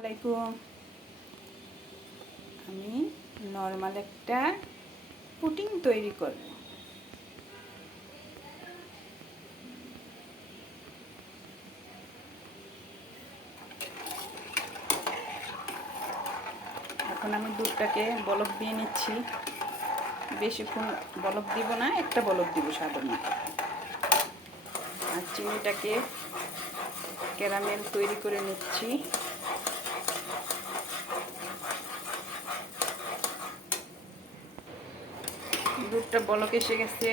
আসসালামাইকুম। আমি নর্মাল একটা পুডিং তৈরি করব। এখন আমি দুধটাকে বলক দিয়ে নিচ্ছি। বেশিক্ষণ বলক দিব না, একটা বলক দিব সাধারণ। আর চিনিটাকে ক্যারামেল তৈরি করে নিচ্ছি। দুধটা বলক এসে গেছে।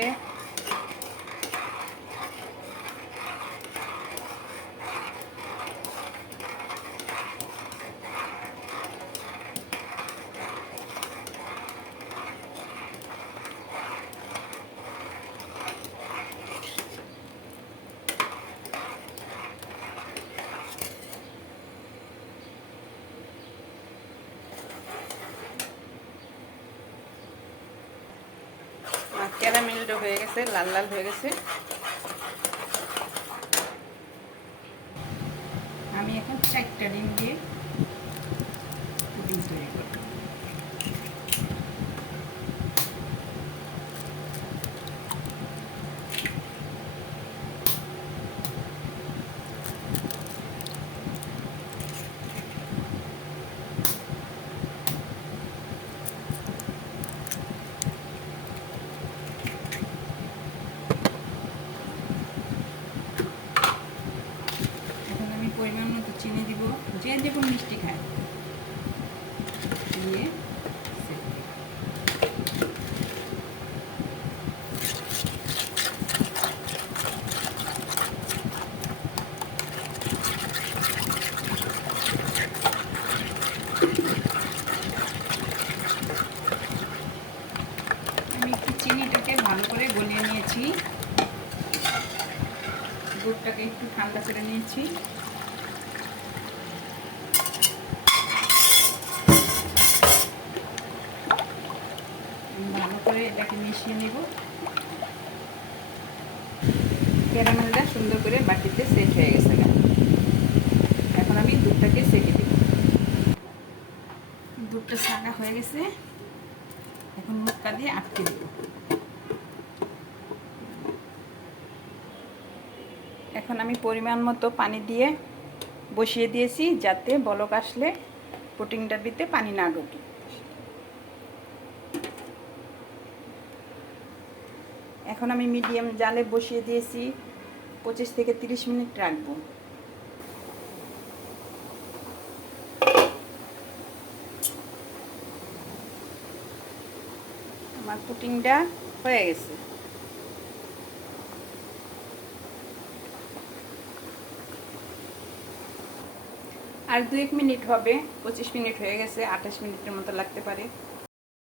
ক্যারামেলটা হয়ে গেছে, লাল লাল হয়ে গেছে। আমি এখন 4টা ডিম দিয়ে পুডিং তৈরি করব। পরিমাণ মতো চিনি দিব, যে যেমন মিষ্টি খায় দিয়ে আমি একটু চিনিটাকে ভালো করে গলিয়ে নিয়েছি, দুধটাকে একটু ঠান্ডা করে নিয়েছি। ভালো করে এটাকে মিশিয়ে নেব। ক্যারামেলটা সুন্দর করে বাটিতে সেট হয়ে গেছে। এখন আমি দুধটাকে সেকে দেব। দুধটা ছাকা হয়ে গেছে, এখন মুখটা দিয়ে আটকে দেব। এখন আমি পরিমাণ মতো পানি দিয়ে বসিয়ে দিয়েছি, যাতে বলক আসলে পুডিংটার ভিতরে পানি না ঢোকে। এখন আমি মিডিয়াম জালে বসিয়ে দিয়েছি, 25 থেকে 30 মিনিট রাখবো। আমার পুডিংটা হয়ে গেছে। আর 2-1 মিনিট হবে, 25 মিনিট হয়ে গেছে, 28 মিনিটের মতো লাগতে পারে।